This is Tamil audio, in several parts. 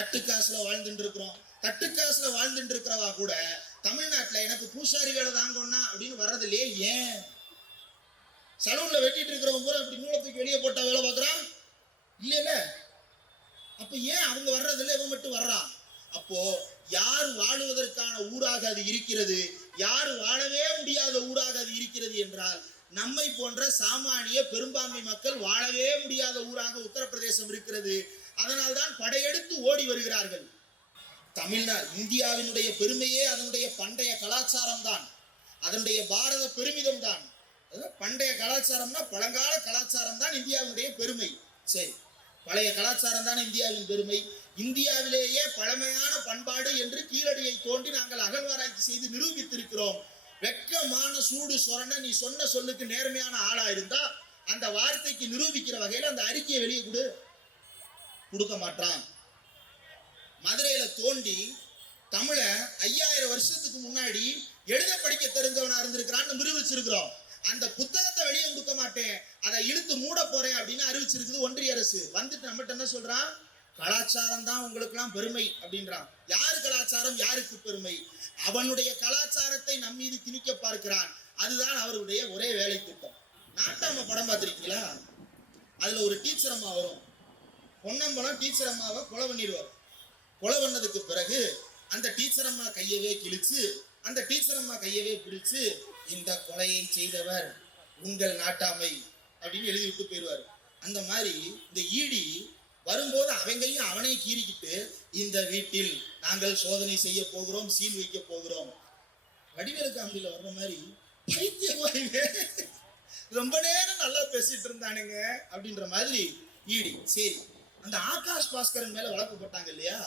தட்டு காசுல வாழ்ந்துட்டு இருக்கிறோம் தட்டு காசுல வாழ்ந்துட்டு இருக்கிறவா கூட தமிழ்நாட்டுல எனக்கு பூசாரி வேலை தாங்கண்ணா அப்படின்னு வர்றதுலயே ஏன்? சலூன்ல வெட்டிட்டு இருக்கிறவங்க பூரா இப்படி நூலத்துக்கு வெளியே போட்டா வேலை பார்க்குறான்? இல்லையில அப்ப ஏன் அவங்க வர்றதில்ல? இவன் மட்டும் வர்றான் அப்போ யார் வாழுவதற்கான ஊராக அது இருக்கிறது? யார் வாழவே முடியாத ஊராக அது இருக்கிறது என்றால் நம்மை போன்ற சாமானிய பெரும்பான்மை மக்கள் வாழவே முடியாத ஊராக உத்தரப்பிரதேசம் இருக்கிறது. அதனால்தான் படையெடுத்து ஓடி வருகிறார்கள். தமிழ்நாடு இந்தியாவினுடைய பெருமையே அதனுடைய பண்டைய கலாச்சாரம் தான் அதனுடைய பாரத பெருமிதம் தான் அதாவது பண்டைய கலாச்சாரம்னா பழங்கால கலாச்சாரம் தான் இந்தியாவினுடைய பெருமை. சரி பழைய கலாச்சாரம் தான் இந்தியாவின் பெருமை? இந்தியாவிலேயே பழமையான பண்பாடு என்று கீழடியை தோண்டி நாங்கள் அகழ்வாராய்ச்சி செய்து நிரூபித்திருக்கிறோம். வெக்கமான சூடு சொரண நீ சொன்ன சொல்லுக்கு நேர்மையான ஆளா இருந்தா அந்த வார்த்தைக்கு நிரூபிக்கிற வகையில் அந்த அறிக்கையை வெளியே கொடு. கொடுக்க மாட்டான். மதுரையில தோண்டி தமிழ ஐயாயிரம் வருஷத்துக்கு முன்னாடி எழுத படிக்க தெரிஞ்சவனா இருந்திருக்கிறான்னு நிரூபிச்சிருக்கிறோம். அந்த புத்தகத்தை வெளியே கொடுக்க மாட்டேன். அதை இழுத்து மூட போறேன் அப்படின்னு அறிவிச்சிருக்குது ஒன்றிய அரசு. வந்துட்டு நம்மகிட்ட என்ன சொல்றான்? கலாச்சாரம் தான் உங்களுக்கெல்லாம் பெருமை அப்படின்றான். யாரு கலாச்சாரம்? யாருக்கு பெருமை? அவனுடைய கலாச்சாரத்தை நம் மீது திணிக்க பார்க்கிறான். அதுதான் அவருடைய ஒரே வேலை திட்டம் நாட்டாம படம் பார்த்துருக்கீங்களா? அதுல ஒரு டீச்சர் அம்மா வரும். பொன்னம்பலம் டீச்சர் அம்மாவை கொலை பண்ணிடுவார். கொலை பண்ணதுக்கு பிறகு அந்த டீச்சர் அம்மா கையவே கிழிச்சு அந்த டீச்சர் அம்மா கையவே பிடிச்சு இந்த கொலையை செய்தவர் உங்கள் நாட்டாமை அப்படின்னு எழுதி விட்டு போயிடுவார். அந்த மாதிரி இந்த ஈடி வரும்போது அவங்கையும் அவனை கீறிக்கிட்டு இந்த வீட்டில் நாங்கள் சோதனை செய்ய போகிறோம் சீல் வைக்க போகிறோம். வடிவேலு காமெடியில் வர்ற மாதிரி பைத்தியமாயிங்க ரொம்ப நேரம் நல்லா பேசிட்டு இருந்தானுங்க அப்படின்ற மாதிரி ஈடி. சரி அந்த ஆகாஷ் பாஸ்கரன் மேல வழக்கு போட்டாங்க இல்லையா?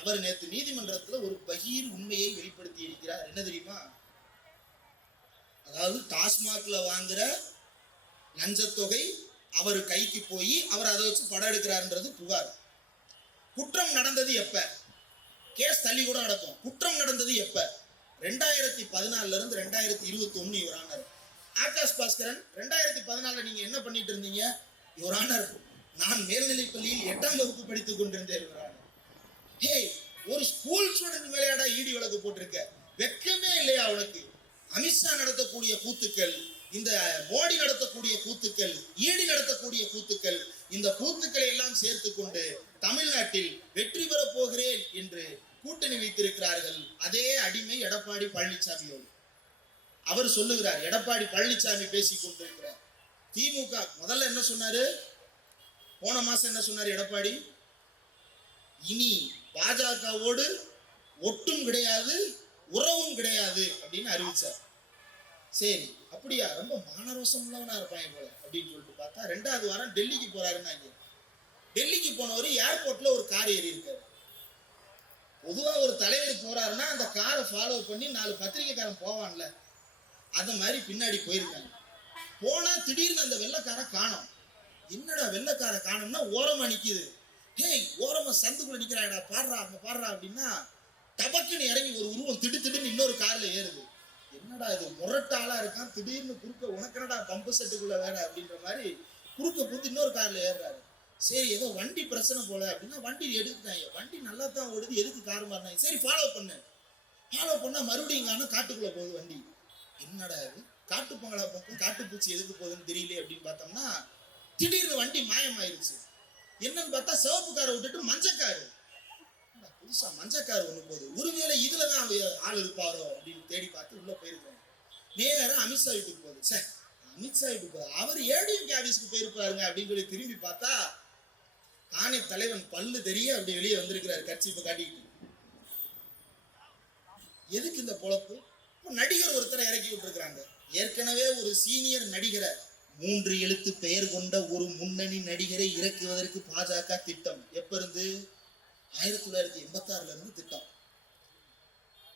அவர் நேற்று நீதிமன்றத்துல ஒரு பகீர் உண்மையை வெளிப்படுத்தி இருக்கிறார். என்ன தெரியுமா? அதாவது டாஸ்மாக்ல வாங்குற லஞ்சத்தொகை அவர் கைக்கு போய் அவர் அதை வச்சு படம் எடுக்கிறாருன்றது புகார். குற்றம் நடந்தது எப்ப? கேஸ் தள்ளி கூட நடக்கும். குற்றம் நடந்தது எப்ப? ரெண்டாயிரத்தி பதினாலுல இருந்து ரெண்டாயிரத்தி இருபத்தி ஒண்ணு இவர் ஆனார் ஆகாஷ் பாஸ்கரன் ரெண்டாயிரத்தி பதினாலுல நீங்க என்ன பண்ணிட்டு இருந்தீங்க? யுவர் ஆனர் நான் மேல்நிலைப் பள்ளியில் எட்டாம் வகுப்பு படித்துக் கொண்டிருந்தேன் ஹே ஒரு ஸ்கூல் ஸ்டூடெண்ட் மேலையாடா ஈடி வழக்கு போட்டிருக்க? வெக்கமே இல்லையா உனக்கு? அமித்ஷா நடத்தக்கூடிய கூத்துக்கள் இந்த மோடி நடத்தக்கூடிய கூத்துக்கள் ஈடி நடத்தக்கூடிய கூத்துக்கள் இந்த கூத்துக்களை எல்லாம் சேர்த்து கொண்டு தமிழ்நாட்டில் வெற்றி பெறப் போகிறேன் என்று கூட்டணி வைத்திருக்கிறார்கள் அதே அடிமை எடப்பாடி பழனிசாமியோடு அவர் சொல்லுகிறார் எடப்பாடி பழனிசாமி பேசிக் கொண்டிருக்கிறார். திமுக முதல்ல என்ன சொன்னாரு? போன மாசம் என்ன சொன்னார் எடப்பாடி? இனி பாஜகவோடு ஒட்டும் கிடையாது உறவும் கிடையாது அப்படின்னு அறிவிச்சார். சரி அப்படியா? ரொம்ப மானரோசம் உள்ளவனா இருப்பான் போல அப்படின்னு சொல்லிட்டு பார்த்தா ரெண்டாவது வாரம் டெல்லிக்கு போறாருன்னாங்க டெல்லிக்கு போனவர் ஏர்போர்ட்ல ஒரு கார் ஏறி இருக்காரு. பொதுவாக ஒரு தலைவர் போறாருன்னா அந்த காரை ஃபாலோ பண்ணி நாலு பத்திரிக்கைக்காரன் போவான்ல. அந்த மாதிரி பின்னாடி போயிருக்காங்க. போனா திடீர்னு அந்த வெள்ளைக்காரை காணும். என்னடா வெள்ளக்கார காணோம்னா ஓரமா நிக்குது. டேய் ஓரமா சந்துக்குள்ள நிக்கிறாடா பாடுறா அங்க பாடுறா அப்படின்னா டபக்குன்னு இறங்கி ஒரு உருவம் திடு திடுன்னு இன்னொரு கார்ல ஏறுது. என்னடா இது முரட்டாளா இருக்கான் திடீர்னு குறுக்க உனக்கனடா பம்பு செட்டுக்குள்ள வேற அப்படின்ற மாதிரி குறுக்க புத்து இன்னொரு கார்ல ஏறுறாரு. சரி ஏதோ வண்டி பிரச்சனை போல அப்படின்னா வண்டி எடுத்துட்டாங்க. வண்டி நல்லா தான் ஓடுது எதுக்கு கார் மாறினாங்க. சரி ஃபாலோ பண்ணு. ஃபாலோ பண்ணா மறுபடியும் காணும் காட்டுக்குள்ள போகுது வண்டி. என்னடா இது? காட்டு பொங்கலா பக்கம் காட்டுப்பூச்சி எதுக்கு போகுதுன்னு தெரியல அப்படின்னு பார்த்தோம்னா திடீர்னு வண்டி மாயமாயிருச்சு. என்னன்னு பார்த்தா சிவப்பு காரை விட்டுட்டு மஞ்சக்காரு புதுசா மஞ்சக்கார் ஒண்ணு போகுது. ஒருவேளை இதுல தான் ஆள் இருப்பாரோ அப்படின்னு தேடி பார்த்து உள்ள போயிருக்கோம். நேரா அமித்ஷா வீட்டுக்கு போகுது. சார் அமித்ஷா வீட்டுக்கு போகுது. அவர் ஏடிஎம்கே ஆபீஸ்க்கு போயிருப்பாருங்க அப்படின்னு சொல்லி திரும்பி பார்த்தா தானே தலைவன் பல்லு தெரிய அப்படி வெளியே வந்திருக்கிறாரு கட்சி இப்ப காட்டிக்கிட்டு. எதுக்கு இந்த பொழப்பு? இப்போ நடிகர் ஒருத்தரை இறக்கி விட்டுருக்குறாங்க. ஏற்கனவே ஒரு சீனியர் நடிகரை மூன்று எழுத்து பெயர் கொண்ட ஒரு முன்னணி நடிகரை இறக்குவதற்கு பாஜக திட்டம். எப்ப இருந்து? ஆயிரத்தி தொள்ளாயிரத்தி எண்பத்தி ஆறுல இருந்து திட்டம்.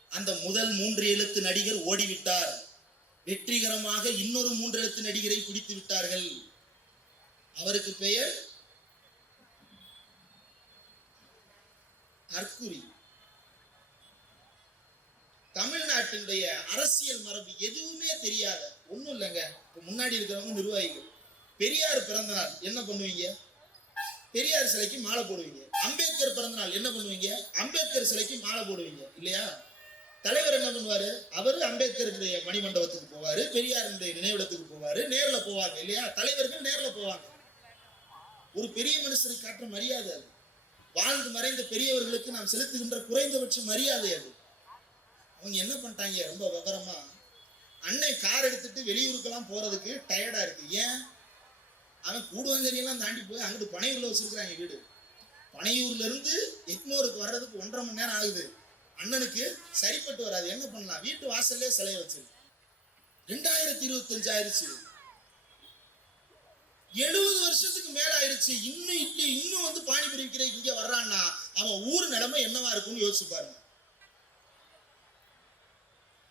அந்த முதல் மூன்று எழுத்து நடிகர் ஓடிவிட்டார். வெற்றிகரமாக இன்னொரு மூன்று எழுத்து நடிகரை பிடித்து விட்டார்கள். அவருக்கு பெயர் தற்குறி. தமிழ்நாட்டினுடைய அரசியல் மரபு எதுவுமே தெரியாத ஒண்ணும் இல்லைங்க. இப்போ முன்னாடி இருக்கிறவங்க நிர்வாகிகள். பெரியார் பிறந்த நாள் என்ன பண்ணுவீங்க? பெரியார் சிலைக்கு மாலை போடுவீங்க. அம்பேத்கர் பிறந்த நாள் என்ன பண்ணுவீங்க? அம்பேத்கர் சிலைக்கு மாலை போடுவீங்க. இல்லையா? தலைவர் என்ன பண்ணுவாரு? அவரு அம்பேத்கருடைய மணிமண்டபத்துக்கு போவாரு பெரியாருடைய நினைவிடத்துக்கு போவாரு நேர்ல போவாங்க இல்லையா? தலைவர்கள் நேர்ல போவாங்க. ஒரு பெரிய மனுஷனுக்கு காட்டுற மரியாதை அது. வாழ்ந்து மறைந்த பெரியவர்களுக்கு நாம் செலுத்துகின்ற குறைந்தபட்ச மரியாதை அது. அவங்க என்ன பண்ணிட்டாங்க? ரொம்ப விவரமா அண்ணன் கார் எடுத்துட்டு வெளியூருக்கெல்லாம் போறதுக்கு டயர்டா இருக்கு. ஏன்? அவன் கூடுவாஞ்சேரியெல்லாம் தாண்டி போய் அங்கிட்டு பனையூர்ல வச்சிருக்கிறாங்க வீடு. பனையூர்ல இருந்து எக்மோருக்கு வர்றதுக்கு ஒன்றரை மணி நேரம் ஆகுது. அண்ணனுக்கு சரிப்பட்டு வராது. என்ன பண்ணலாம்? வீட்டு வாசல்லே சிலைய வச்சிரு. ரெண்டாயிரத்தி இருபத்தஞ்சு ஆயிடுச்சு எழுபது வருஷத்துக்கு மேல ஆயிடுச்சு இன்னும் இட்லி இன்னும் வந்து பானிபூரி விற்கிற இங்க வர்றான்னா அவன் ஊர் நிலைமை என்னவா இருக்கும்னு யோசிச்சு பாருங்க.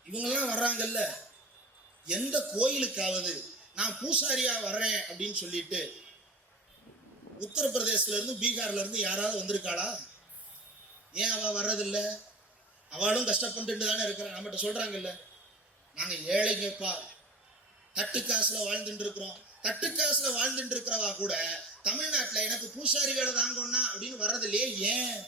இவங்கெல்லாம் வர்றாங்கல்ல. எந்த கோயிலுக்காவது நான் பூசாரியா வர்றேன் அப்படின்னு சொல்லிட்டு உத்தரப்பிரதேசத்துல இருந்து பீகார்ல இருந்து யாராவது வந்திருக்காளா? ஏன் அவ வர்றதில்ல? அவளும் கஷ்டப்பட்டு தானே இருக்கிறா. நம்மகிட்ட சொல்றாங்கல்ல நாங்க ஏழைங்கப்பா. தட்டு காசுல வாழ்ந்துட்டு இருக்கிறோம் தட்டு காசுல வாழ்ந்துட்டு இருக்கிறவா கூட தமிழ்நாட்டுல எனக்கு பூசாரி வேலை தாங்கன்னா அப்படின்னு வர்றதில்லையே ஏன்?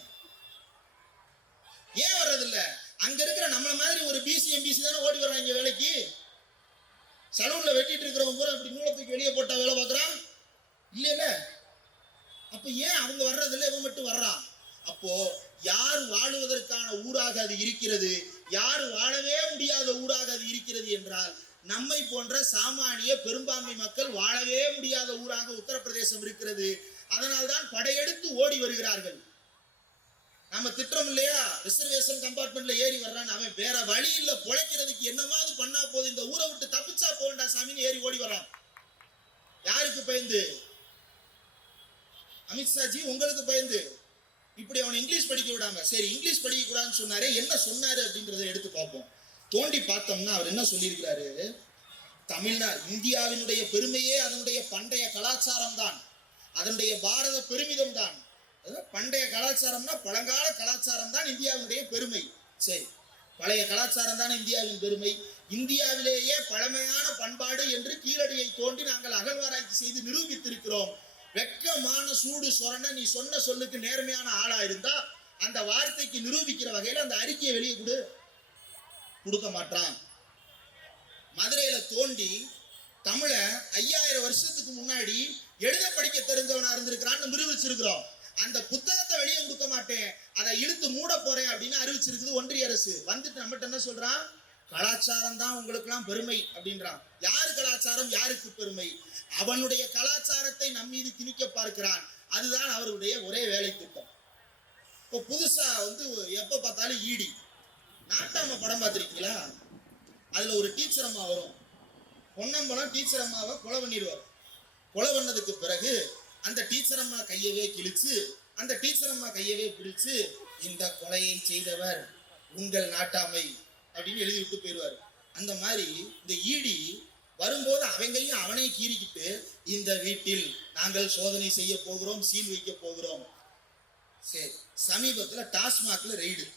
ஏன் வர்றதில்லை? அங்க இருக்கிற நம்மள மாதிரி ஒரு பிசி எம்பிசி தானே ஓடி வர்றாங்க வேலைக்கு? சலூன்ல வெட்டிட்டு இருக்கிறவங்க பூரா இப்படி நூலத்துக்கு வெளியே போட்டா வேலை பார்க்குறான்? இல்லைல்ல. அப்ப ஏன் அவங்க வர்றதில்ல? இவன் மட்டும் வர்றான் அப்போ யார் வாழுவதற்கான ஊராக அது இருக்கிறது? யார் வாழவே முடியாத ஊராக அது இருக்கிறது என்றால் நம்மை போன்ற சாமானிய பெரும்பான்மை மக்கள் வாழவே முடியாத ஊராக உத்தரப்பிரதேசம் இருக்கிறது. அதனால்தான் படையெடுத்து ஓடி வருகிறார்கள். நம்ம திட்டம் இல்லையா? ரிசர்வேஷன் கம்பார்ட்மெண்ட்ல ஏறி வர்றான் அவன் வேற வழி இல்ல பொழைக்கிறதுக்கு என்னமாவது பண்ணா போதும். இந்த ஊரை விட்டு தப்பிச்சா போகண்டா சாமின்னு ஏறி ஓடி வரான் யாருக்கு பயந்து? அமித்ஷாஜி உங்களுக்கு பயந்து. இப்படி அவனை இங்கிலீஷ் படிக்க விடாம சரி இங்கிலீஷ் படிக்க கூடாதுன்னு சொன்னாரே என்ன சொன்னாரு அப்படின்றத எடுத்து பார்ப்போம். தோண்டி பார்த்தோம்னா அவர் என்ன சொல்லியிருக்கிறாரு? தமிழ்நாடு இந்தியாவினுடைய பெருமையே அதனுடைய பண்டைய கலாச்சாரம் தான் அதனுடைய பாரத பெருமிதம் தான் பண்டைய கலாச்சாரம்னா பழங்கால கலாச்சாரம் தான் இந்தியாவினுடைய பெருமை. சரி பழைய கலாச்சாரம் தான் இந்தியாவின் பெருமை? இந்தியாவிலேயே பழமையான பண்பாடு என்று கீழடியை தோண்டி நாங்கள் அகழ்வாராய்ச்சி செய்து நிரூபித்திருக்கிறோம். வெக்கமான சூடு சொரண நீ சொன்ன சொல்லுக்கு நேர்மையான ஆளா இருந்தா அந்த வார்த்தைக்கு நிரூபிக்கிற வகையில அந்த அறிக்கையை வெளியே கொடு. கொடுக்க மாட்டான். மதுரையில தோண்டி தமிழ ஐயாயிரம் வருஷத்துக்கு முன்னாடி எழுத படிக்க தெரிஞ்சவனா இருந்திருக்கிறான்னு நிரூபிச்சிருக்கிறோம். அந்த புத்தகத்தை வெளியே கொடுக்க மாட்டேன். அதை இழுத்து மூட போறேன் அப்படின்னு அறிவிச்சிருக்குது ஒன்றிய அரசு. வந்துட்டு நம்மகிட்ட என்ன சொல்றான்? கலாச்சாரம் தான் உங்களுக்கெல்லாம் பெருமை அப்படின்றான். யாரு கலாச்சாரம்? யாருக்கு பெருமை? அவனுடைய கலாச்சாரத்தை நம் மீது திணிக்க பார்க்கிறான். அதுதான் அவருடைய ஒரே வேலை திட்டம் இப்போ புதுசா வந்து எப்ப பார்த்தாலும் ஈடி நாட்டாம படம் பார்த்திருக்கீங்களா? அதுல ஒரு டீச்சர் அம்மா வரும். பொன்னம்பலம் டீச்சர் அம்மாவை கொலை பண்ணிடுவார். கொலை பண்ணதுக்கு பிறகு அந்த டீச்சர் அம்மா கையவே கிழிச்சு அந்த டீச்சர் அம்மா கையவே பிடிச்சு இந்த கொலையை செய்தவர் உங்கள் நாட்டாமை அப்படின்னு எழுதி விட்டு போயிடுவார். அந்த மாதிரி இந்த ஈடி வரும்போது அவங்கையும் அவனையும் கீறிக்கிட்டு இந்த வீட்டில் நாங்கள் சோதனை செய்ய போகிறோம் சீல் வைக்க போகிறோம். சரி சமீபத்தில் டாஸ்மாக்ல ரெய்டு.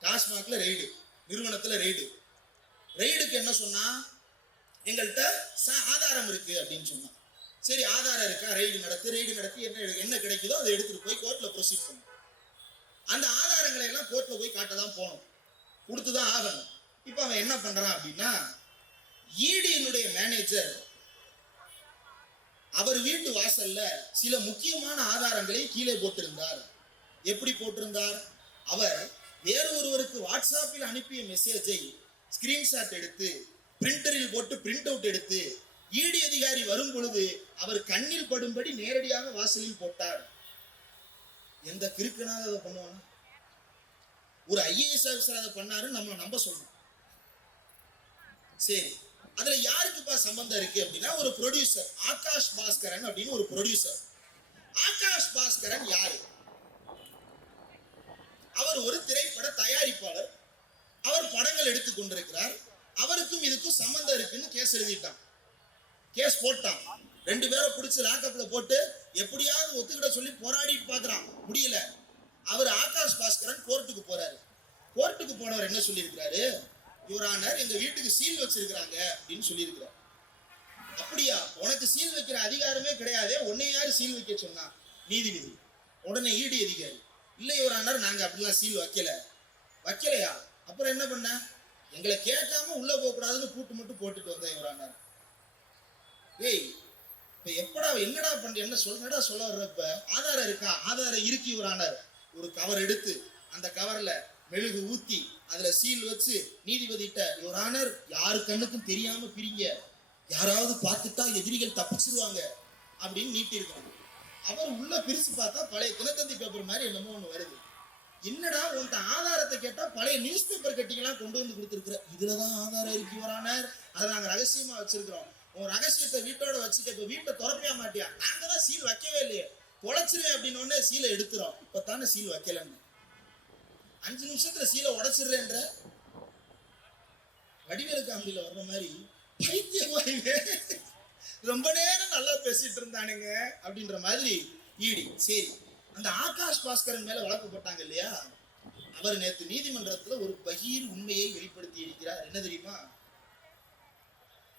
டாஸ்மாக்ல ரெய்டு நிறுவனத்தில் ரெய்டு. ரெய்டுக்கு என்ன சொன்னா எங்கள்கிட்ட ச- ஆதாரம் இருக்கு அப்படின்னு சொன்னான் சரி ஆதாரம் இருக்கா? ரெய்டு நடத்து ரெய்டு நடத்தி என்ன என்ன கிடைக்குதோ அதை எடுத்துட்டு போய் கோர்ட்ல ப்ரொசீட் பண்ணும் அந்த ஆதாரங்களை எல்லாம் கோர்ட்ல போய் காட்ட தான் போகணும். கொடுத்து தான் ஆகணும். இப்போ அவன் என்ன பண்றான் அப்படின்னா ஈடியினுடைய மேனேஜர் அவர் வீட்டு வாசல்ல சில முக்கியமான ஆதாரங்களை கீழே போட்டிருந்தார். எப்படி போட்டிருந்தார்? அவர் வேறு ஒருவருக்கு வாட்ஸ்அப்பில் அனுப்பிய மெசேஜை ஸ்கிரீன்ஷாட் எடுத்து பிரிண்டரில் போட்டு பிரிண்ட் அவுட் எடுத்து ஈடி அதிகாரி வரும் பொழுது அவர் கண்ணில் படும்படி நேரடியாக வாசலில் போட்டார். எந்த கிறுக்கனாக அதை பண்ணுவானா? ஒரு ஐஏஎஸ் ஆஃபீஸர் அதை பண்ணாருன்னு நம்ம நம்ப சொல்லணும் சரி அதுல யாருக்குப்பா சம்பந்தம் இருக்கு அப்படின்னா ஒரு ப்ரொடியூசர் ஆகாஷ் பாஸ்கரன் அப்படின்னு ஒரு ப்ரொடியூசர் ஆகாஷ் பாஸ்கரன் யாரு? அவர் ஒரு திரைப்பட தயாரிப்பாளர். அவர் படங்கள் எடுத்து கொண்டிருக்கிறார். அவருக்கும் இதுக்கும் சம்பந்தம் இருக்குன்னு கேஸ் எழுதிட்டான். கேஸ் போட்டான். ரெண்டு பேரும் பிடிச்சி லாக்கப்ல போட்டு எப்படியாவது ஒத்துக்கிட சொல்லி போராடிட்டு பார்க்குறான். முடியல. அவர் ஆகாஷ் பாஸ்கரன் கோர்ட்டுக்கு போறாரு. கோர்ட்டுக்கு போனவர் என்ன சொல்லியிருக்கிறாரு? யுவரானர் எங்க வீட்டுக்கு சீல் வச்சிருக்கிறாங்க அப்படின்னு சொல்லியிருக்கிறார். அப்படியா? உனக்கு சீல் வைக்கிற அதிகாரமே கிடையாதே. உன்னை யாரு சீல் வைக்க சொன்னா? நீதிபதி. உடனே ஈடி அதிகாரி. இல்லை யுவரானர் நாங்க அப்படிலாம் சீல் வைக்கல. வைக்கலையா? அப்புறம் என்ன பண்ண? எங்களை கேட்காம உள்ள போகக்கூடாதுன்னு கூட்டு மட்டும் போட்டுட்டு வந்தேன் யுவரானர் ஏய் இப்ப எப்படா என்னடா பண்ற என்ன சொல்றடா சொல்ல வர்றப்ப ஆதாரம் இருக்கா? ஆதாரம் இருக்கி ஒரு ஆனார். ஒரு கவர் எடுத்து அந்த கவர்ல மெழுகு ஊத்தி அதுல சீல் வச்சு நீதிபதிட்ட ஒரு ஆனர். யாரு கண்ணுக்கும் தெரியாம பிரிங்க. யாராவது பார்த்துட்டா எதிரிகள் தப்பிச்சிருவாங்க அப்படின்னு நீட்டி இருக்காங்க அவர் உள்ள பிரிச்சு பார்த்தா பழைய தினத்தந்தி பேப்பர் மாதிரி என்னமோ ஒண்ணு வருது. என்னடா உன்கிட்ட ஆதாரத்தை கேட்டா பழைய நியூஸ் பேப்பர் கட்டிங்கெல்லாம் கொண்டு வந்து கொடுத்துருக்குற? இதுலதான் ஆதாரம் இருக்கு வரானார் அதை நாங்க ரகசியமா வச்சிருக்கிறோம். உன் ரகசியத்தை வீட்டோட வச்சுக்க. இப்ப வீட்டை திறக்கவே மாட்டியா? நாங்க தான் சீல் வைக்கவே இல்லையே. தொலைச்சிருவேன் அப்படின்னு உடனே சீலை எடுத்துறோம் இப்பதானே சீல் வைக்கலன்னு. அஞ்சு நிமிஷத்துல சீலை உடைச்சிடுறேன்ற. வடிவேலு காமெடியில வர்ற மாதிரி பைத்தியமாயிவே ரொம்ப நேரம் நல்லா பேசிட்டு இருந்தானுங்க அப்படின்ற மாதிரி ஈடி சரி. அந்த ஆகாஷ் பாஸ்கரன் மேல வழக்கு போட்டாங்க இல்லையா? அவர் நேத்து நீதிமன்றத்துல ஒரு பகீர் உண்மையை வெளிப்படுத்தி இருக்கிறார். என்ன தெரியுமா?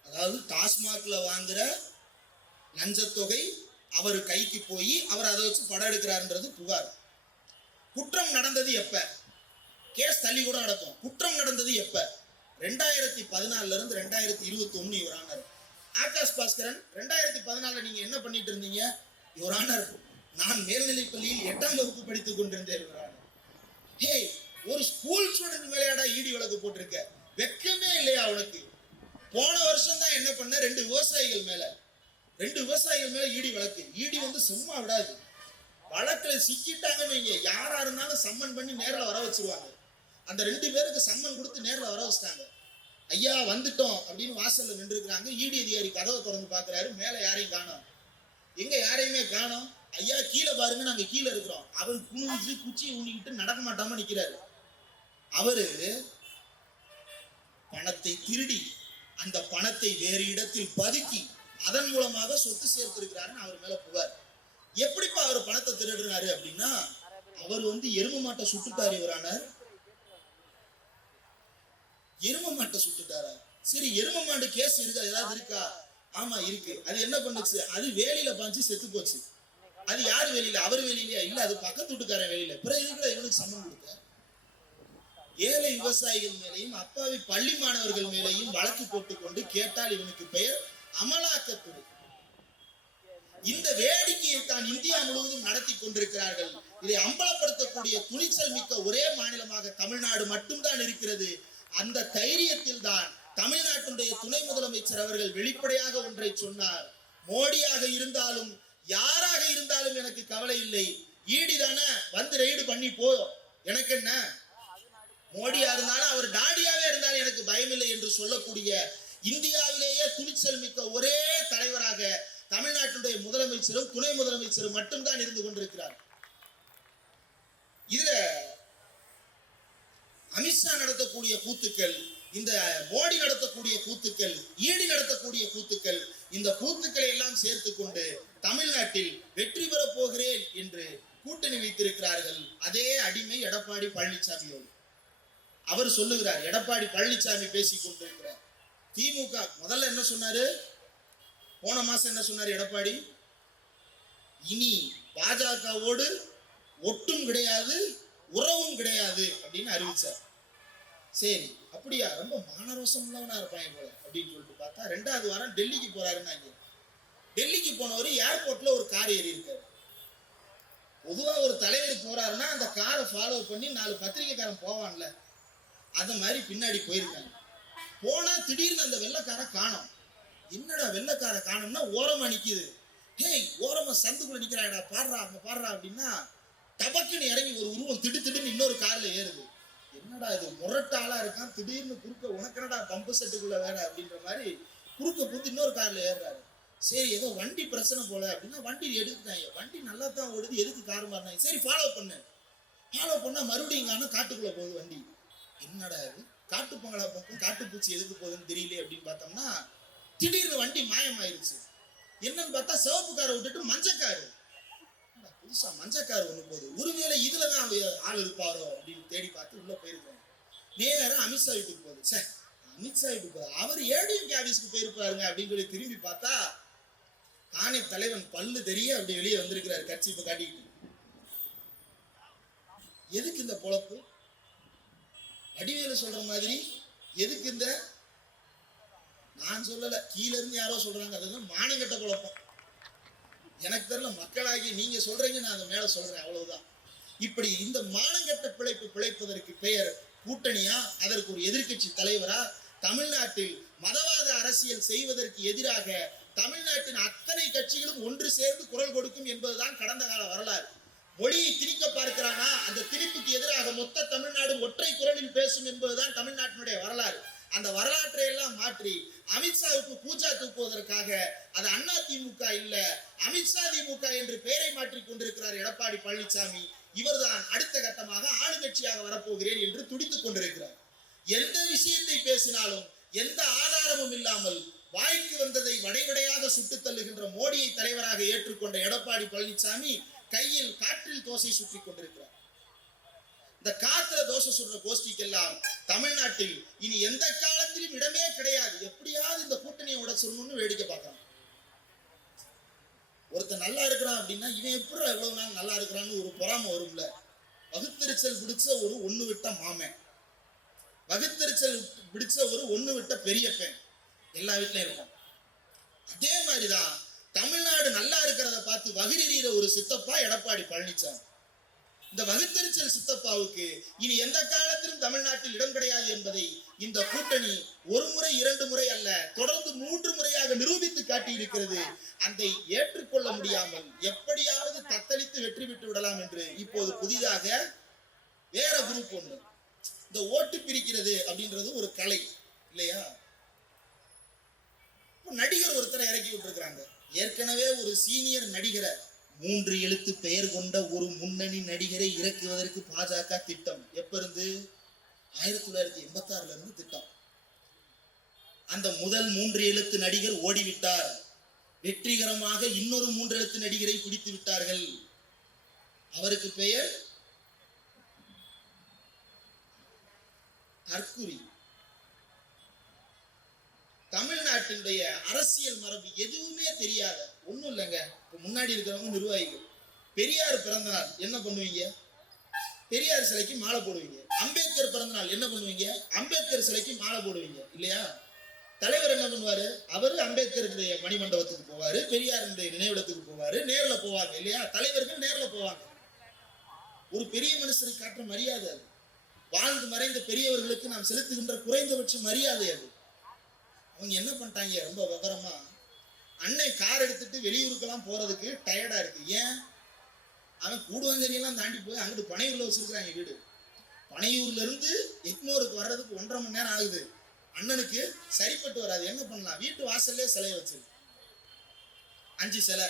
அதாவது டாஸ்மாக்ல வாங்குற லஞ்சத்தொகை அவர் கைக்கு போய் அவர் அதை வச்சு படம் எடுக்கிறாருன்றது புகார். குற்றம் நடந்தது எப்ப? கேஸ் தள்ளி கூட நடக்கும். குற்றம் நடந்தது எப்ப? ரெண்டாயிரத்தி பதினாலுல இருந்து ரெண்டாயிரத்தி இருபத்தி ஒண்ணு இவர் ஆனார் ஆகாஷ் பாஸ்கரன் ரெண்டாயிரத்தி பதினாலில் நீங்க என்ன பண்ணிட்டு இருந்தீங்க? இவர் ஆனர் நான் மேல்நிலைப் பள்ளியில் எட்டாம் வகுப்பு படித்துக் கொண்டிருந்தேன் இவர் ஆனர் ஹேய் ஒரு ஸ்கூல் ஸ்டூடெண்ட் விளையாடா ஈடி வழக்கு போட்டிருக்க? வெக்கமே இல்லையா அவனுக்கு போன வருஷம் தான் என்ன பண்ண? ரெண்டு விவசாயிகள் மேல. ரெண்டு விவசாயிகள் மேல ஈடி வழக்கு. ஈடி வந்து சும்மா விடாது. வழக்குல சிக்கிட்டாங்கன்னு வைங்க. யாரா இருந்தாலும் சம்மன் பண்ணி நேரில் வர வச்சிருவாங்க. அந்த ரெண்டு பேருக்கு சம்மன் கொடுத்து நேரில் வர வச்சிட்டாங்க. ஐயா வந்துட்டோம் அப்படின்னு வாசல்ல நின்றுருக்கிறாங்க. ஈடி அதிகாரி கதவை திறந்து பாக்குறாரு மேல யாரையும் காணோம். எங்க யாரையுமே காணோம். ஐயா கீழே பாருங்க. நாங்க கீழே இருக்கிறோம். அவர் குனிஞ்சு குச்சி உண்ணிக்கிட்டு நடக்க மாட்டாம நிக்கிறாரு. அவரு பணத்தை திருடி அந்த பணத்தை வேறு இடத்தில் பதுக்கி அதன் மூலமாக சொத்து சேர்த்திருக்கிறாருன்னு அவர் மேல புகார். எப்படிப்பா அவர் பணத்தை திருடுறாரு அப்படின்னா அவர் வந்து எரும மாட்டை சுட்டுட்டாரு இவரானார் எரும மாட்டை சுட்டுட்டாரா? சரி எரும மாடு கேஸ் இருக்கா? ஏதாவது இருக்கா? ஆமா இருக்கு. அது என்ன பண்ணுச்சு? அது வேலியில பாஞ்சு செத்து போச்சு. அது யார் வெளியில அவர் வெளியிலயா இல்ல அது பக்கத்து வீட்டுக்காரன் வெளியில பிறகு இவனுக்கு சம்மன் கொடுத்த? ஏழை விவசாயிகள் மேலையும் அப்பாவி பள்ளி மாணவர்கள் மேலையும் வழக்கு போட்டுக்கொண்டு கேட்டால் இவனுக்கு பெயர் அமலாக்கத்துறை. இந்த வேடிக்கையை தான் இந்தியா முழுவதும் நடத்தி கொண்டிருக்கிறார்கள். இதை அம்பலப்படுத்தக்கூடிய துணிச்சல் மிக்க ஒரே மாநிலமாக தமிழ்நாடு மட்டும்தான் இருக்கிறது. அந்த தைரியத்தில் தான் தமிழ்நாட்டினுடைய துணை முதலமைச்சர் அவர்கள் வெளிப்படையாக ஒன்றை சொன்னார். மோடியாக இருந்தாலும் யாராக இருந்தாலும் எனக்கு கவலை இல்லை. ஈடி தானே வந்து ரெய்டு பண்ணி போ. எனக்கு என்ன? மோடியா இருந்தாலும் அவர் டாடியாவே இருந்தாலும் எனக்கு பயமில்லை என்று சொல்லக்கூடிய இந்தியாவிலேயே துணிச்சல் மிக்க ஒரே தலைவராக தமிழ்நாட்டினுடைய முதலமைச்சரும் துணை முதலமைச்சரும் மட்டும்தான் இருந்து கொண்டிருக்கிறார். இதுல அமித்ஷா நடத்தக்கூடிய கூத்துக்கள் இந்த மோடி நடத்தக்கூடிய கூத்துக்கள் ஈடி நடத்தக்கூடிய கூத்துக்கள் இந்த கூத்துக்களை எல்லாம் சேர்த்து கொண்டு தமிழ்நாட்டில் வெற்றி பெறப் போகிறேன் என்று கூட்டணி வைத்திருக்கிறார்கள். அதே அடிமை எடப்பாடி பழனிசாமியோடு. அவர் சொல்லுகிறார் எடப்பாடி பழனிசாமி பேசி கொண்டிருக்கிறார். திமுக முதல்ல என்ன சொன்னாரு? போன மாசம் என்ன சொன்னார் எடப்பாடி? இனி பாஜகவோடு ஒட்டும் கிடையாது உறவும் கிடையாது அப்படின்னு அறிவிச்சார். சரி அப்படியா? ரொம்ப மானரோசம் உள்ளவனா இருப்பான் போல அப்படின்னு சொல்லிட்டு பார்த்தா ரெண்டாவது வாரம் டெல்லிக்கு போறாருன்னாங்க டெல்லிக்கு போனவர் ஏர்போர்ட்ல ஒரு கார் ஏறி இருக்காரு. பொதுவாக ஒரு தலைவர் போறாருன்னா அந்த காரை ஃபாலோ பண்ணி நாலு பத்திரிக்கைக்காரன் போவான்ல. அந்த மாதிரி பின்னாடி போயிருக்காங்க. போனா திடீர்னு அந்த வெள்ளைக்காரை காணும். என்னடா வெள்ளக்கார காணும்னா ஓரமா நிக்குது. ஹேய் ஓரமா சந்துக்குள்ள நிக்கிறாடா பாடுறா அங்க பாடுறா அப்படின்னா டபக்குன்னு இறங்கி ஒரு உருவம் திடு திடுன்னு இன்னொரு கார்ல ஏறுது. என்னடா இது முரட்டாளா இருக்கான் திடீர்னு குறுக்க உனக்கனடா பம்பு செட்டுக்குள்ள வேற அப்படின்ற மாதிரி குறுக்க புத்து இன்னொரு கார்ல ஏறுறாரு. சரி ஏதோ வண்டி பிரச்சனை போல அப்படின்னா வண்டி எடுத்துட்டாங்க. வண்டி நல்லா தான் ஓடுது எதுக்கு கார் மாறினாங்க. சரி ஃபாலோ பண்ணு. ஃபாலோ பண்ணா மறுபடியும் காணும் காட்டுக்குள்ள போகுது வண்டி. என்னடா இது? காட்டு பொங்கலா பக்கம் காட்டுப்பூச்சி எதுக்கு போகுதுன்னு தெரியல அப்படின்னு பார்த்தோம்னா திடீர்னு வண்டி மாயமாயிருச்சு. என்னன்னு பார்த்தா சிவப்பு காரை விட்டுட்டு மஞ்சக்காரு புதுசா மஞ்சக்காரு ஒண்ணு போகுது. ஒருவேளை இதுல தான் ஆள் இருப்பாரோ அப்படின்னு தேடி பார்த்து உள்ள போயிருக்கோம். நேரம் அமித்ஷா வீட்டுக்கு போகுது. சார் அமித்ஷா வீட்டுக்கு போகுது. அவர் ஏடிஎம்கே ஆபீஸ்க்கு போயிருப்பாருங்க அப்படின்னு சொல்லி திரும்பி பார்த்தா தானே தலைவன் பல்லு தெரிய அப்படி வெளியே வந்திருக்கிறாரு. கட்சி இப்ப காட்டிக்கிட்டு. எதுக்கு இந்த பொழப்பு? வடிவேலு சொல்ற மாதிரி எதுக்கு இந்த நான் சொல்லல கீழ இருந்து யாரோ சொல்றாங்க. அதுதான் மானங்கட்ட குழப்பம். எனக்கு தெரியல மக்களாகி நீங்க சொல்றீங்க நான் அதை மேல சொல்றேன் அவ்வளவுதான். இப்படி இந்த மானங்கெட்ட பிழைப்பு பிழைப்பதற்கு பெயர் கூட்டணியா அதற்கு ஒரு எதிர்க்கட்சி தலைவரா தமிழ்நாட்டில் மதவாத அரசியல் செய்வதற்கு எதிராக தமிழ்நாட்டின் அத்தனை கட்சிகளும் ஒன்று சேர்ந்து குரல் கொடுக்கும் என்பதுதான் கடந்த கால வரலாறு. மொழியை திணிக்க பார்க்கிறானா? அந்த திணிப்புக்கு எதிராக மொத்த தமிழ்நாடு ஒற்றை குரலில் பேசும் என்பதுதான் தமிழ்நாட்டினுடைய வரலாறு. அந்த வரலாற்றை எல்லாம் மாற்றி அமித்ஷாவுக்கு பூஜா தூக்குவதற்காக அது அண்ணா திமுக இல்ல அமித்ஷா திமுக என்று பெயரை மாற்றி கொண்டிருக்கிறார் எடப்பாடி பழனிசாமி இவர்தான் அடுத்த கட்டமாக ஆளுங்கட்சியாக வரப்போகிறேன் என்று துடித்துக் கொண்டிருக்கிறார். எந்த விஷயத்தை பேசினாலும் எந்த ஆதாரமும் இல்லாமல் வாய்க்கு வந்ததை வடைவடையாக சுட்டுத் தள்ளுகின்ற மோடியை தலைவராக ஏற்றுக்கொண்ட எடப்பாடி பழனிசாமி கையில் காற்றில் தோசை சுற்றிக் கொண்டிருக்கிறார். இந்த காத்துல தோசை சுடுற கோஷ்டிக்கெல்லாம் தமிழ்நாட்டில் இனி எந்த காலத்திலும் இடமே கிடையாது. எப்படியாவது இந்த கூட்டணியை உடைச்சிடணும்னு வேடிக்கை பார்க்கறான். ஒருத்தன் நல்லா இருக்கிறான் அப்படின்னா இவன் எப்படி எவ்வளவு நாள் நல்லா இருக்கிறான்னு ஒரு பொறாமை வரும்ல. வகுத்தறிச்சல் பிடிச்ச ஒரு ஒண்ணு விட்ட மாமன். வகுத்தறிச்சல் பிடிச்ச ஒரு ஒண்ணு விட்ட பெரியப்பன். எல்லா வீட்லையும் இருக்கும். அதே மாதிரிதான் தமிழ்நாடு நல்லா இருக்கிறத பார்த்து வகிரெறிகிற ஒரு சித்தப்பா எடப்பாடி பழனிசாமி இந்த வகுத்தறிச்சல் சித்தப்பாவுக்கு இனி எந்த காலத்திலும் தமிழ்நாட்டில் இடம் கிடையாது என்பதை இந்த கூட்டணி ஒரு முறை இரண்டு முறை அல்ல தொடர்ந்து மூன்று முறையாக நிரூபித்து காட்டியிருக்கிறது. அதை ஏற்றுக்கொள்ள முடியாமல் எப்படியாவது தத்தளித்து வெற்றி பெற்று விடலாம் என்று இப்போது புதிதாக வேற குரூப் ஒன்று. இந்த ஓட்டு பிரிக்கிறது அப்படின்றது ஒரு கலை இல்லையா? நடிகர் ஒருத்தரை இறக்கி விட்டுருக்காங்க ஏற்கனவே ஒரு சீனியர் நடிகரை மூன்று எழுத்து பெயர் கொண்ட ஒரு முன்னணி நடிகரை இறக்குவதற்கு பாஜக திட்டம். எப்ப இருந்து? ஆயிரத்தி தொள்ளாயிரத்தி எண்பத்தி ஆறுல இருந்து திட்டம். அந்த முதல் மூன்று எழுத்து நடிகர் ஓடிவிட்டார். வெற்றிகரமாக இன்னொரு மூன்று எழுத்து நடிகரை பிடித்து விட்டார்கள். அவருக்கு பெயர் தற்குறி. தமிழ்நாட்டினுடைய அரசியல் மரபு எதுவுமே தெரியாத ஒண்ணும் இல்லைங்க. இப்போ முன்னாடி இருக்கிறவங்க நிர்வாகிகள். பெரியார் பிறந்த நாள் என்ன பண்ணுவீங்க? பெரியார் சிலைக்கு மாலை போடுவீங்க. அம்பேத்கர் பிறந்த நாள் என்ன பண்ணுவீங்க? அம்பேத்கர் சிலைக்கு மாலை போடுவீங்க. இல்லையா? தலைவர் என்ன பண்ணுவாரு? அவரு அம்பேத்கருடைய மணிமண்டபத்துக்கு போவாரு பெரியாருடைய நினைவிடத்துக்கு போவாரு நேர்ல போவாங்க இல்லையா? தலைவர்கள் நேரில் போவாங்க. ஒரு பெரிய மனுஷனுக்கு காட்டுற மரியாதை அது. வாழ்ந்து மறைந்த பெரியவர்களுக்கு நாம் செலுத்துகின்ற குறைந்தபட்ச மரியாதை அது. அவங்க என்ன பண்ணிட்டாங்க? ரொம்ப விவரமா அண்ணன் கார் எடுத்துட்டு வெளியூருக்கெல்லாம் போறதுக்கு டயர்டா இருக்கு. ஏன்? அவன் கூடுவாஞ்சேரியெல்லாம் தாண்டி போய் அங்கிட்டு பனையூர்ல வச்சிருக்கிறாங்க வீடு. பனையூர்ல இருந்து எக்மோருக்கு வர்றதுக்கு ஒன்றரை மணி நேரம் ஆகுது. அண்ணனுக்கு சரிப்பட்டு வராது. என்ன பண்ணலாம்? வீட்டு வாசல்லே சிலையை வச்சிரு. அஞ்சு சிலை.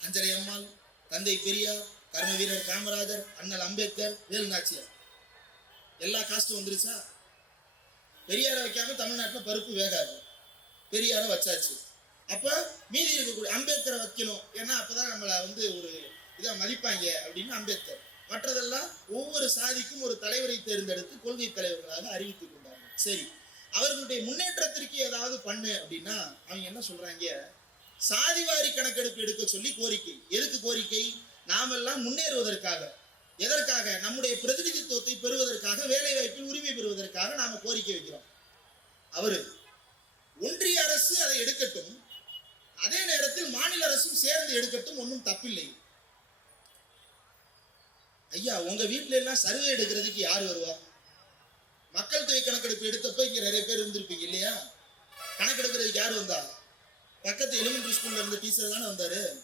அஞ்சரை அம்மாள் தந்தை பெரியார் கர்ம வீரர் காமராஜர் அண்ணல் அம்பேத்கர் வேலு நாச்சியார். எல்லா காஸ்டும் வந்துருச்சா? பெரியாரை வைக்காம தமிழ்நாட்டில் பருப்பு வேகாது. பெரியாரை வச்சாச்சு. அப்போ மீதி இருக்கக்கூடிய அம்பேத்கரை வைக்கணும். ஏன்னா அப்போதான் நம்மளை வந்து ஒரு இதை மதிப்பாங்க அப்படின்னு அம்பேத்கர். மற்றதெல்லாம் ஒவ்வொரு சாதிக்கும் ஒரு தலைவரை தேர்ந்தெடுத்து கொள்கை தலைவர்களாக அறிவித்துக் கொண்டார்கள் சரி. அவர்களுடைய முன்னேற்றத்திற்கு ஏதாவது பண்ணு அப்படின்னா அவங்க என்ன சொல்றாங்க? சாதிவாரி கணக்கெடுப்பு எடுக்க சொல்லி கோரிக்கை. எதுக்கு கோரிக்கை? நாமெல்லாம் முன்னேறுவதற்காக. எதற்காக? நம்முடைய பிரதிநிதித்துவத்தை பெறுவதற்காக வேலை வாய்ப்பில் உரிமை பெறுவதற்காக நாம கோரிக்கை வைக்கிறோம். அவரு ஒன்றிய அரசு அதை எடுக்கட்டும் அதே நேரத்தில் மாநில அரசும் சேர்ந்து எடுக்கட்டும் ஒன்றும் தப்பில்லை. ஐயா உங்க வீட்டுல எல்லாம் சர்வே எடுக்கிறதுக்கு யார் வருவா? மக்கள் தொகை கணக்கெடுப்பு எடுத்தப்ப இங்க நிறைய பேர் இருந்திருப்பீங்க இல்லையா? கணக்கெடுக்கிறதுக்கு யார் வந்தா? பக்கத்து எலிமெண்ட்ரி ஸ்கூல்ல இருந்த டீச்சர் தானே வந்தாரு.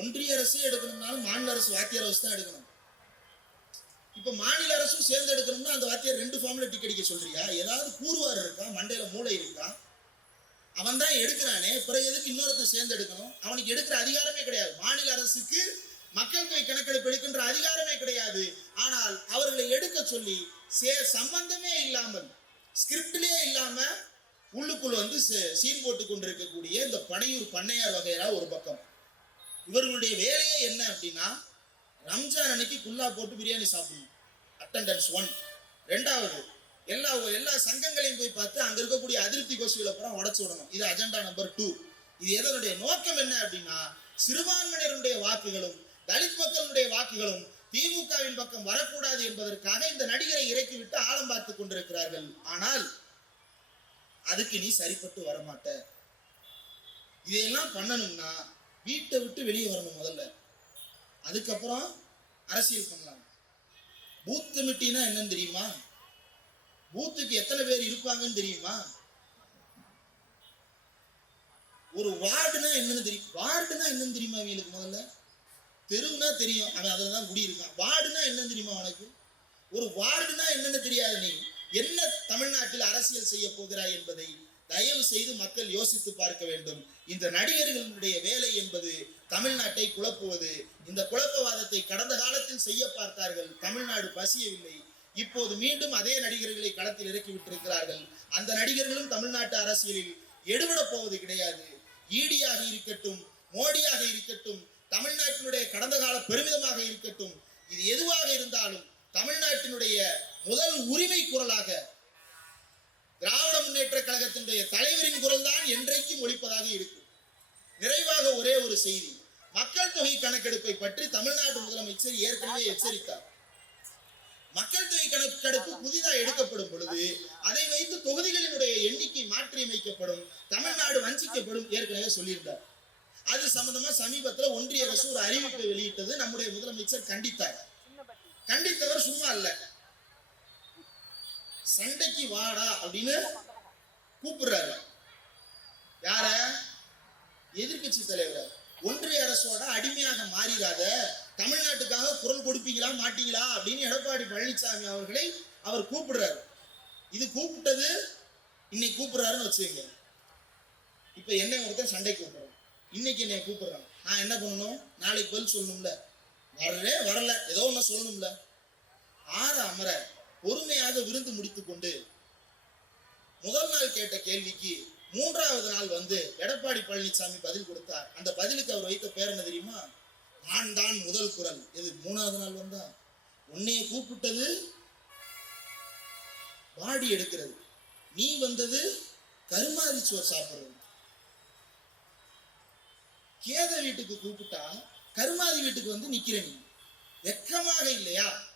ஒன்றிய அரசே எடுக்கணும்னாலும் மாநில அரசு வாத்தியார் அரசு தான் எடுக்கணும். இப்ப மாநில அரசும் சேர்ந்து எடுக்கணும்னா அந்த வாத்தியார் ரெண்டு ஃபார்ம்ல டிக்கெட் அடிக்க சொல்றியா? ஏதாவது கூறுவார் இருக்கா? மண்டையில மூளை இருக்கா? அவன் தான் எடுக்கிறானே பிறகு எதுக்கு இன்னொருத்தன் சேர்ந்து எடுக்கணும் அவனுக்கு எடுக்கிற அதிகாரமே கிடையாது. மாநில அரசுக்கு மக்கள் தொகை கணக்கெடுப்பு எடுக்கின்ற அதிகாரமே கிடையாது. ஆனால் அவர்களை எடுக்க சொல்லி சே சம்பந்தமே இல்லாமல் ஸ்கிரிப்டிலே இல்லாம உள்ளுக்குள் வந்து சீன் போட்டு கொண்டிருக்கக்கூடிய இந்த பனையூர் பண்ணையார் வகையரா ஒரு பக்கம். இவர்களுடைய வேலையே என்ன அப்படின்னா ரம்ஜான் அன்னைக்கு குல்லா போட்டு பிரியாணி சாப்பிடணும். அட்டண்டன்ஸ் ஒன் ரெண்டாவது எல்லா எல்லா சங்கங்களையும் போய் பார்த்து அங்க இருக்கக்கூடிய அதிருப்தி கோஷ்டிகளை பூரா உடச்சு விடணும். இது அஜெண்டா நம்பர் டூ இது எதனுடைய நோக்கம் என்ன அப்படின்னா சிறுபான்மையினருடைய வாக்குகளும் தலித் மக்களுடைய வாக்குகளும் திமுகவின் பக்கம் வரக்கூடாது என்பதற்காக இந்த நடிகரை இறக்கிவிட்டு ஆழம் பார்த்து கொண்டிருக்கிறார்கள். ஆனால் அதுக்கு நீ சரிப்பட்டு வரமாட்ட. இதையெல்லாம் பண்ணணும்னா வீட்டை விட்டு வெளியே வரணும் முதல்ல. அதுக்கப்புறம் அரசியல் பண்ணலாம். பூத் கமிட்டினா என்னன்னு தெரியுமா? பூத்துக்கு எத்தனை பேர் இருப்பாங்கன்னு தெரியுமா? ஒரு வார்டுனா என்னன்னு தெரியும் வார்டுனா என்னன்னு தெரியுமா இவங்களுக்கு முதல்ல? தெருவுனா தெரியும். அவன் அதில் தான் குடியிருக்கான். வார்டுனா என்னன்னு தெரியுமா உனக்கு? ஒரு வார்டுனா என்னன்னு தெரியாது நீ. என்ன தமிழ்நாட்டில் அரசியல் செய்ய போகிறாய் என்பதை தயவு செய்து மக்கள் யோசித்து பார்க்க வேண்டும். இந்த நடிகர்களுடைய வேலை என்பது தமிழ்நாட்டை குழப்புவது. இந்த குழப்பவாதத்தை கடந்த காலத்தில் செய்ய பார்த்தார்கள். தமிழ்நாடு பசியவில்லை. இப்போது மீண்டும் அதே நடிகர்களை களத்தில் இறக்கி விட்டிருக்கிறார்கள். அந்த நடிகர்களும் தமிழ்நாட்டு அரசியலில் எடுபடப் போவது கிடையாது. ஈடியாக இருக்கட்டும் மோடியாக இருக்கட்டும் தமிழ்நாட்டினுடைய கடந்த கால பெருமிதமாக இருக்கட்டும் இது எதுவாக இருந்தாலும் தமிழ்நாட்டினுடைய முதல் உரிமை குரலாக திராவிட முன்னேற்ற கழகத்தினுடைய தலைவரின் குரல் தான் என்றைக்கும் ஒழிப்பதாக இருக்கும். நிறைவாக ஒரே ஒரு செய்தி மக்கள் தொகை கணக்கெடுப்பை பற்றி தமிழ்நாடு முதலமைச்சர் ஏற்கனவே எச்சரித்தார். மக்கள் தொகை கணக்கெடுப்பு புதிதாக எடுக்கப்படும் பொழுது அதை வைத்து தொகுதிகளினுடைய எண்ணிக்கை மாற்றியமைக்கப்படும் தமிழ்நாடு வஞ்சிக்கப்படும் ஏற்கனவே சொல்லியிருந்தார். அது சம்பந்தமா சமீபத்துல ஒன்றிய அரசு ஒரு அறிவிப்பை வெளியிட்டது நம்முடைய முதலமைச்சர் கண்டித்தார். கண்டித்தவர் சும்மா இல்லை சண்டைக்கு வாடா அப்படின்னு கூப்பிடுறாரு. யார? எதிர்க்கட்சி தலைவர். ஒன்றிய அரசோட அடிமையாக மாறிடாத தமிழ்நாட்டுக்காக குரல் கொடுப்பீங்களா மாட்டீங்களா அப்படின்னு எடப்பாடி பழனிசாமி அவர்களை அவர் கூப்பிடுறாரு. இது கூப்பிட்டது இன்னைக்கு கூப்பிடுறாருன்னு வச்சுக்கோங்க. இப்ப என்னை ஒருத்தன் சண்டை கூப்பிடுறான். இன்னைக்கு என்னை கூப்பிடுறான். நான் என்ன பண்ணணும்? நாளைக்கு பதில் சொல்லணும்ல. வரலே வரல. ஏதோ ஒன்று சொல்லணும்ல. ஆற அமர பொறுமையாக விருந்து முடித்துக் கொண்டு முதல் நாள் கேட்ட கேள்விக்கு மூன்றாவது நாள் வந்து எடப்பாடி பழனிசாமி பதில் கொடுத்தார். அந்த பதிலுக்கு அவர் வைத்த பேர் என்ன தெரியுமா? நான் தான் முதல் குரல். இது மூணாவது நாள் வந்தா? உன்னைய கூப்பிட்டது வாடி எடுக்கிறது. நீ வந்தது கருமாரி சோறு சாப்பிடுறது. கேத வீட்டுக்கு கூப்பிட்டா கருமாதி வீட்டுக்கு வந்து நிக்கிற நீ. வெக்கமாக இல்லையா?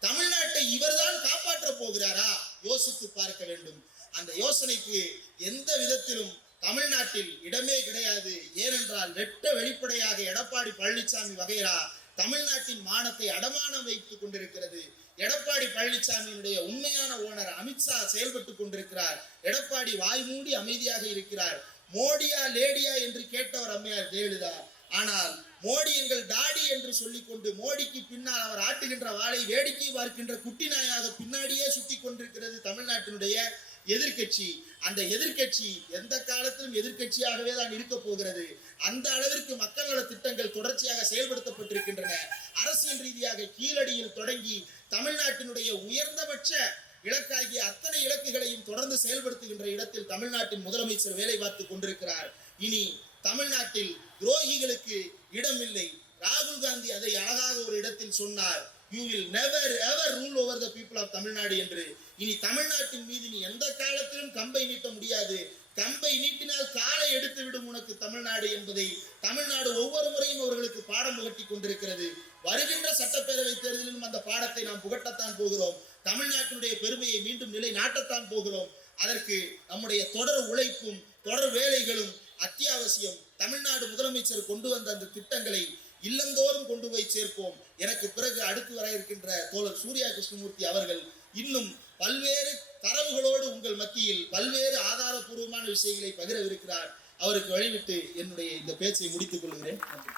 தமிழ்நாட்டை இவர்தான் காப்பாற்ற போகிறாரா? யோசித்து பார்க்க வேண்டும். அந்த யோசனைக்கு எந்த விதத்திலும் தமிழ்நாட்டில் இடமே கிடையாது. ஏனென்றால் வெட்ட வெளிப்படையாக எடப்பாடி பழனிசாமி வகைரா தமிழ்நாட்டின் மானத்தை அடமானம் வைத்துக் கொண்டிருக்கிறது. எடப்பாடி பழனிசாமியினுடைய உண்மையான ஓனர் அமித்ஷா செயல்பட்டு கொண்டிருக்கிறார். எடப்பாடி வாய் மூடி அமைதியாக இருக்கிறார். மோடியா லேடியா என்று கேட்டவர் அம்மையார் ஜெயலலிதா. ஆனால் மோடி எங்கள் டாடி என்று சொல்லிக்கொண்டு மோடிக்கு பின்னால் அவர் ஆட்டுகின்ற வாளை வேடிக்கை பார்க்கின்ற குட்டி நாயாக பின்னாடியே சுத்தி கொண்டிருக்கிறது தமிழ்நாட்டினுடைய எதிர்க்கட்சி. அந்த எதிர்கட்சி எந்த காலத்திலும் எதிர்க்கட்சியாகவே தான் இருக்க போகிறது. அந்த அளவிற்கு மக்கள் நல திட்டங்கள் தொடர்ச்சியாக செயல்படுத்தப்பட்டிருக்கின்றன. அரசியல் ரீதியாக கீழடியில் தொடங்கி தமிழ்நாட்டினுடைய உயர்ந்தபட்ச இலக்காகிய அத்தனை இலக்குகளையும் தொடர்ந்து செயல்படுத்துகின்ற இடத்தில் தமிழ்நாட்டின் முதலமைச்சர் வேலை பார்த்து கொண்டிருக்கிறார். இனி தமிழ்நாட்டில் துரோகிகளுக்கு இடமில்லை. ராகுல் காந்தி அதை அழகாக ஒரு இடத்தில் சொன்னார். You will never ever rule over the people of Tamil Nadu என்று. இனி தமிழ்நாட்டின் மீது நீ எந்த காலத்திலும் கம்பை நீட்ட முடியாது. கம்பை நீட்டினால் காலை எடுத்து விடும் உனக்கு தமிழ்நாடு என்பதை தமிழ்நாடு ஒவ்வொரு முறையும் அவர்களுக்கு பாடம் புகட்டி கொண்டிருக்கிறது. வருகின்ற சட்டப்பேரவை தேர்தலிலும் அந்த பாடத்தை நாம் புகட்டத்தான் போகிறோம். தமிழ்நாட்டினுடைய பெருமையை மீண்டும் நிலை நாட்டத்தான் போகிறோம். அதற்கு நம்முடைய தொடர் உழைப்பும் தொடர் வேலைகளும் அத்தியாவசியம். தமிழ்நாடு முதலமைச்சர் கொண்டு வந்த அந்த திட்டங்களை இல்லந்தோறும் கொண்டு போய் சேர்ப்போம். எனக்கு பிறகு அடுத்து வர இருக்கின்ற தோழர் சூர்யா கிருஷ்ணமூர்த்தி அவர்கள் இன்னும் பல்வேறு தரவுகளோடு உங்கள் மத்தியில் பல்வேறு ஆதாரபூர்வமான விஷயங்களை பகிரவிருக்கிறார். அவருக்கு வழிவிட்டு என்னுடைய இந்த பேச்சை முடித்துக் கொள்கிறேன். நன்றி.